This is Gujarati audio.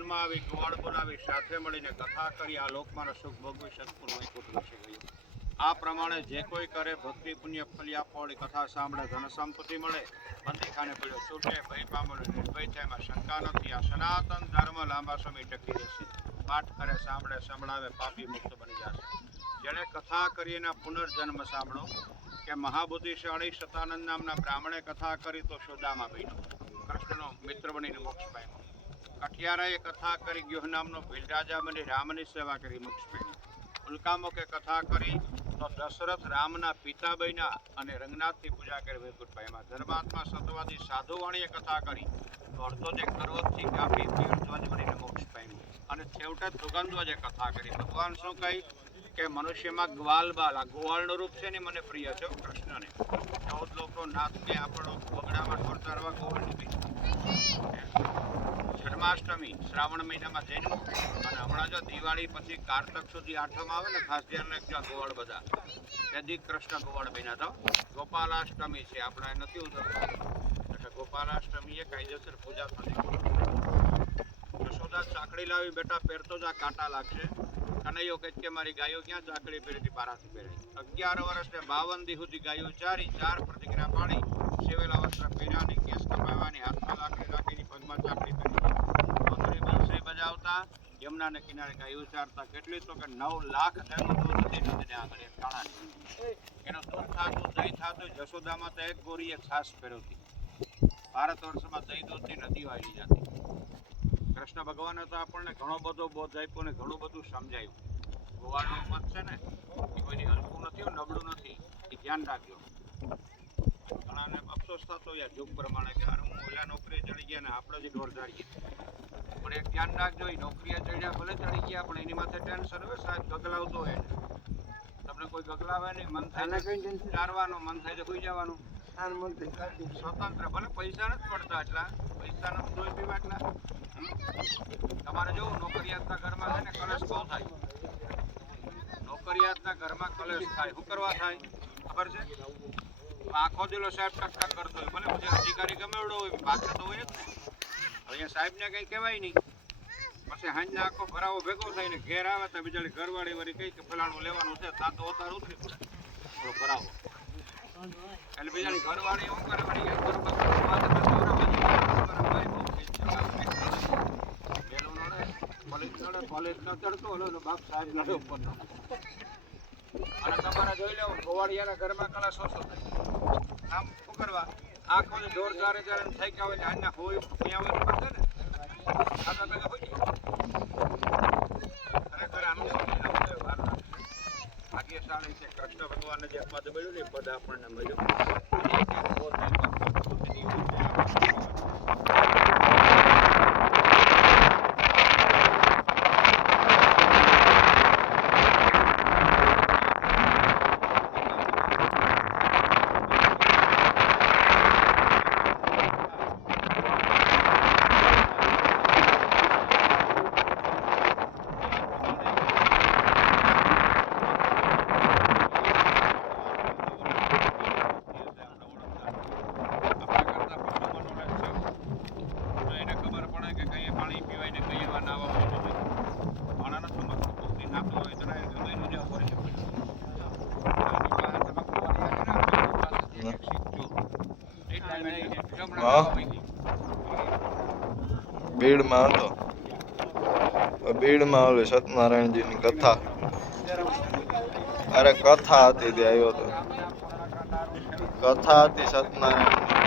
વનમાં આવી ગોવાળ બોલાવી સાથે મળીને કથા કરી આ લોકમાં સુખ ભોગવી સત્પુર વૈકુંઠ વિશે ગયું. આ પ્રમાણે જે કોઈ કરે ભક્તિ, પુણ્ય ફલિયા ફળ, કથા સાંભળે ધન સંપત્તિ મળે બંદીખાને પડ્યો છૂટે, ભય પામેલો નિર્ભય થાય, એમાં શંકા નથી. આ સનાતન ધર્મ લાંબા સમય ટકી રહેશે. પાઠ કરે, સાંભળે, સંભળાવે, પાપી મુક્ત બની જશે. જેણે કથા કરી એના પુનર્જન્મ સાંભળો કે મહાબુદ્ધિશાળી સતાનંદ નામના બ્રાહ્મણે કથા કરી તો શોધામાં બેઠો કૃષ્ણનો મિત્ર બનીને મોક્ષ પામ્યો. કઠિયારાએ કથા કરી ગ્યોહ નામનો ભીલરાજા મને રામની સેવા કરી મોક્ષ પામ્યો ઉલ્કામુખે કથા કરી, તો દશરથ રામના પિતાબૈના અને રંગનાથની પૂજા કરી વૈકુંઠભાઈમાં ધર્માત્મા સતવાદી સાધુવાણીએ કથા કરી, તો અડધો જે કાપી ધ્વજ બનીને મોક્ષ પામ્યો અને છેવટે સુગંધ્વજે કથા કરી. ભગવાન શું કહી? કે મનુષ્યમાં ગ્વાલ બાલા ગોવાળનું રૂપ છે ને મને પ્રિય છે કૃષ્ણને. ચૌદ લોકો નાથ કે આપણો બગડામાં ખોરતારવા ગોવાળની બી જન્માષ્ટમી શ્રાવણ મહિનામાં જન્મ. અને હમણાં જો દિવાળી પછી કારતક સુધી આઠમ આવે ને, ખાસ ધ્યાન રાખજો ગોવાળ બધા. તેથી કૃષ્ણ ગોવાળ મહિના તો ગોપાલાષ્ટમી છે, આપણે નથી ઉજવતા. એટલે ગોપાલાષ્ટમી એ કાયદેસર પૂજા થતી. યશોદા ચાકડી લાવી બેટા, પહેરતો જ આ કાંટા લાગશે. કનૈયો કહે કે મારી ગાયો ક્યાં ચાકડી પહેરી પારાથી પહેરી અગિયાર વર્ષ ને બાવન દી સુધી ગાયો ચારી, ચાર પ્રતિક્રિયા પાડી સેવેલા વસ્ત્ર બજાવતા યમુનાને કિનારે ગાયો ચારતા કેટલી તો કે નવ લાખ હતી એક થાતું જશોદામાં તો એક ગોરીએ છાશ ફેરવતી ભારત વર્ષમાં દહીં દૂધની નદી વાળી જતી. કૃષ્ણ ભગવાને તો આપણને ઘણો બધો બોધ આપ્યો ને ઘણું બધું સમજાયું. ગોવાનું મત છે ને, એ કોઈની હલકું નથી, નબળું નથી. એ ધ્યાન રાખજો. અફસોસ થતો યાર જોગ પ્રમાણે કે હારું હું ઓલા નોકરીએ ચડી ગયા ને આપણે જ દોડ ગયા પણ એક ધ્યાન રાખજો એ નોકરીએ ચડ્યા ભલે ચડી ગયા પણ એની માથે ટેન્શન હોય સાહેબ ગગલાવતો હોય. તમને કોઈ ગગલાવે નહીં મન થાય ચારવાનો મન થાય તો સુઈ જવાનું. સ્વતંત્ર ભલે પૈસા નથી પડતા એટલા પૈસા નથી જોઈ પીવા એટલા? તમારે જો નોકરિયાતના ઘરમાં છે ને કલેશ બહુ થાય. નોકરિયાતના ઘરમાં કલેશ થાય. શું કરવા થાય? ખબર છે? આખો દિલો સાહેબ ટક ટક કરતો હોય. ભલે પછી અધિકારી ગમે એવડો હોય પાછળ તો હોય જ ને. અહીંયા સાહેબને કંઈ કહેવાય નહીં. પછી હાંજના આખો ભરાવો ભેગો થઈને ઘેર આવે તો બિચારી ઘરવાળી વળી કહી કે ફલાણું લેવાનું છે તા તો ઉતાર ઉતરી પડે. ભરાવો. એટલે બિચારી ઘરવાળી શું કરે વળી બાજુ કોલેજ નડે, ન ચડતો ઓલો બાપ સાહેબ નડે ઉપરનો. અને તમારે જોઈ લેવું, ગોવાળિયાના ઘરમાં કલા શોષો થાય. આમ શું કરવા? આખો જોર ચારે ચારે થઈ ગયા હોય આજના હોય, ત્યાં હોય પડશે ને. આ ભેગા હોય ખરેખર આનું જે પદ મળ્યું ને પદ આપણને મળ્યું આપણા કરતાં પશુઓનો રહે છે. તો એને ખબર પડે કે કઈ પાણી પીવાય ને કઈ એવા નાવા હોય તો ભાઈ. પાણા નથી સમજતું. કોકથી નાતું હોય તો ના, એને ગમે એનું જેવું કરી શકે. એની પાસે તમે કુંવારી આવી ને, આપણી પાસેથી એક શીખજો. એ ટાઈમે એને જમણા હા. બીડમાં હતો. બીડમાં ઓલી સત્યનારાયણજીની કથા. અરે કથા હતી તે આવ્યો હતો કથા હતી સત્યનારાયણની.